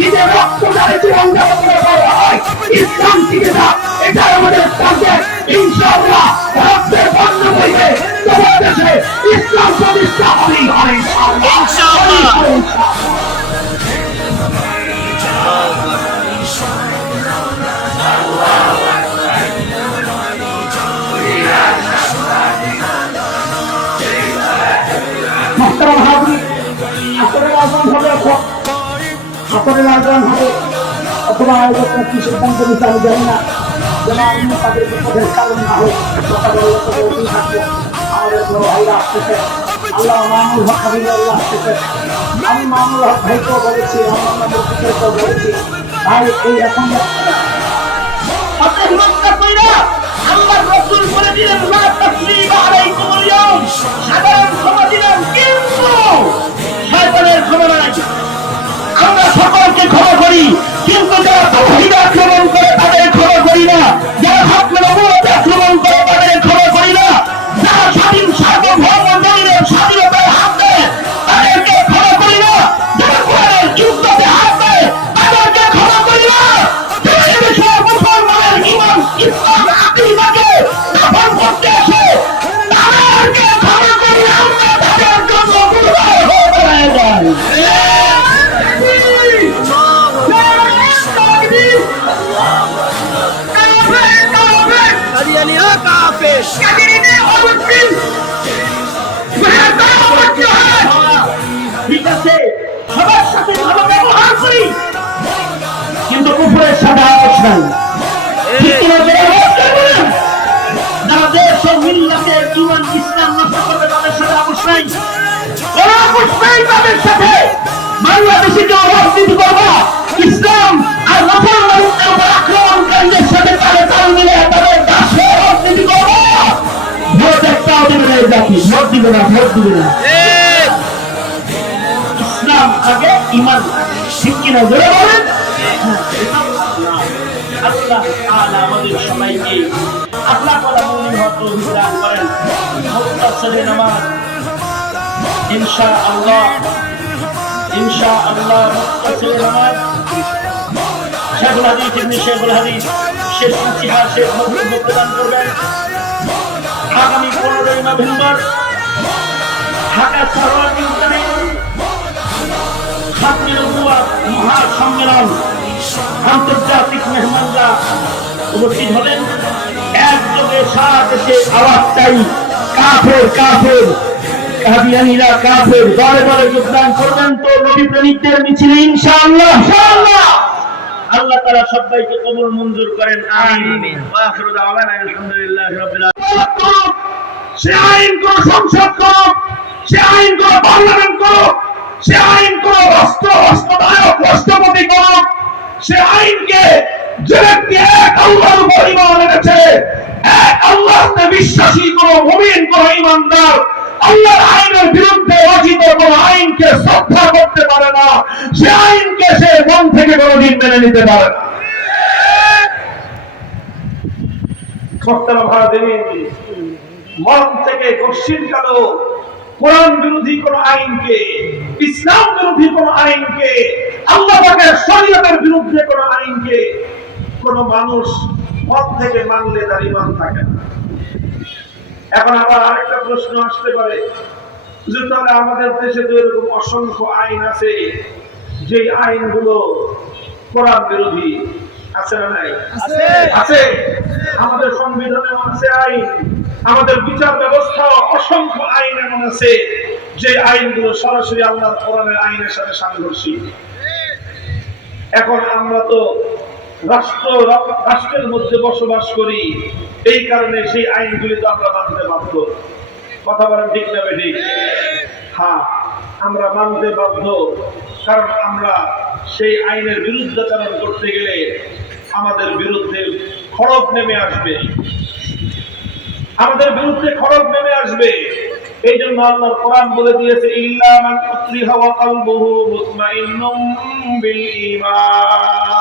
নিজের রক্ত ইসলাম টিকে থাক, এটা আমাদের টার্গেট। ইনশাআল্লাহ রক্তের বন্ধ হইবে, তোমার দেশে ইসলাম প্রতিষ্ঠা হবেই হবে ইনশাআল্লাহ। আসরের আয়োজন হবে অথবা আয়োজকরা কি সিদ্ধান্ত নিতে আমি জানি না, যেন আমি তাদের বিপদের কারণ না হোক। আমাদের বড় ভাইরা আসতেছে, আল্লাহ মামুল হক হাবিবুল্লাহ আসতেছে। আমি মামুল হক ভাইকেও বলেছি, আমাকেও বলেছি, ভাই এই এখন আল্লাহ রাসূল বলে দিলেন লা তাসলিমা আলাইকুমুল ইয়াউম, সাধারণ ক্ষমা দিলেন কিন্তু শয়তানের ক্ষমা নাই। আমরা সকলকে ক্ষমা করি, কিন্তু যারা তাওহীদ আক্রমণ করে তাদের ক্ষমা করি না, যারা হক নবুয়ত আক্রমণ করে তাদের ক্ষমা করি না, যারা স্বাধীন সার্বভৌম জমিনের স্বাধীনতায় হাত দেয় তাদেরকে ক্ষমা করি না, যারা কোরআনের ইজ্জতে হাত দেয় তাদেরকে ক্ষমা করি না, যারা এদেশের মুসলমানের ঈমান ইসলাম আকীদাকে দাফন করতে আসে তাদেরকে ক্ষমা করি না, আমরা তাদের জন্য গুনাহ হয়ে যায়। ঠিক আছে, সবার সাথে ভালো ব্যবহার করি, কিন্তু কুফরের সাথে আপোষ নাই। যারা দেশ ও মিল্লাতের ঈমান ইসলাম নষ্ট করবে তাদের সাথে আপোষ নাই, কোনো আপোষ নাই তাদের সাথে। বাংলাদেশিকে রাজনীতি করবো, ইসলাম আর মুসলমানদের উপর আক্রমণকারীদের সাথে তালে তাল মিলে তাদের দাসে রাজনীতি করবো। ভোট একটাও দেবে না, জাতি ভোট দিবে না, ভোট দিবে না। ইসলাম আগে, ঈমান ঠিক কিনা জোরে বলেন। আল্লাহ তাআলা আমাদের সবাইকে আল্লাহ তাআলা মুমিন হওয়ার তৌফিক দান করেন। মুত্তাসিলের নামাজ ইনশাআল্লাহ মুত্তাসিলের নামাজ শেখুল হাদিস ইবনে শেখুল হাদিস শেখ মুফতি শেখ বক্তব্য প্রদান করবেন। আগামী 15 নভেম্বর ঢাকা সারোয়ারদী উদ্যানে খাতমে নবুওয়াত মহাসম্মেলন আন্তর্জাতিক মেহমানরা উপস্থিত হবেন। একযোগে সারা দেশে আওয়াজ চাই, কাফের কাফের, কাদিয়ানীরা কাফের, দলে দলে যোগদান করবেন তো নবী প্রেমিকদের মিছিলে ইনশাআল্লাহ। আল্লাহ তাআলা সবাইকে কবুল মঞ্জুর করেন, আমিন। ওয়া আখিরু দাওয়ানা আলহামদুলিল্লাহি রাব্বিল আলামিন। সে আইন কোন সংসদ করুক, সে আইন কোন পার্লামেন্ট করুক, সে আইন কোন রাষ্ট্রনায়ক রাষ্ট্রপতি করুক, সে আইনকে যে ব্যক্তি এক আল্লাহর উপর ঈমান এনেছে, এক আল্লাহতে বিশ্বাসী কোন মুমিন কোন ঈমানদার আল্লাহর আইনের বিরুদ্ধে রচিত কোন আইনকে শ্রদ্ধা করতে পারে না, সে আইনকে সে মন থেকে কোনদিন মেনে নিতে পারে না। মন থেকে কশিন কালো কোরআন বিরোধী কোন আইনকে, ইসলাম বিরোধী কোন আইনকে, আল্লাহ পাকের শরীয়তের বিরুদ্ধে কোন আইনকে কোন মানুষ মন থেকে মানলে তার ঈমান থাকে না। এখন আবার আরেকটা প্রশ্ন আসতে পারে যে তাহলে আমাদের দেশে তো এরকম অসংখ্য আইন আছে, যে আইনগুলো কোরআন বিরোধী, আছে না নাই? আছে। আমাদের সংবিধানে আছে আইন, আমাদের বিচার ব্যবস্থা অসংখ্য আইন এমন আছে যে আইনগুলো সরাসরি আল্লাহর কোরআনের আইনের সাথে সাংঘর্ষিক। এখন আমরা তো রাষ্ট্রের মধ্যে বসবাস করি, এই কারণে সেই আইনগুলি তো আমরা মানতে বাধ্য। কথা বলেন ঠিক না বেঠিক? হ্যাঁ, আমরা মানতে বাধ্য, কারণ আমরা সেই আইনের বিরুদ্ধাচরণ করতে গেলে আমাদের বিরুদ্ধে খড়গ নেমে আসবে। আমাদের বিরুদ্ধে খড়গ নেমে আসবে। এই জন্য আল্লাহর কোরআন বলে দিয়েছে, ইল্লা মান উকরিহা ওয়া কলবুহু মুতমাইন্নুম বিল ঈমান।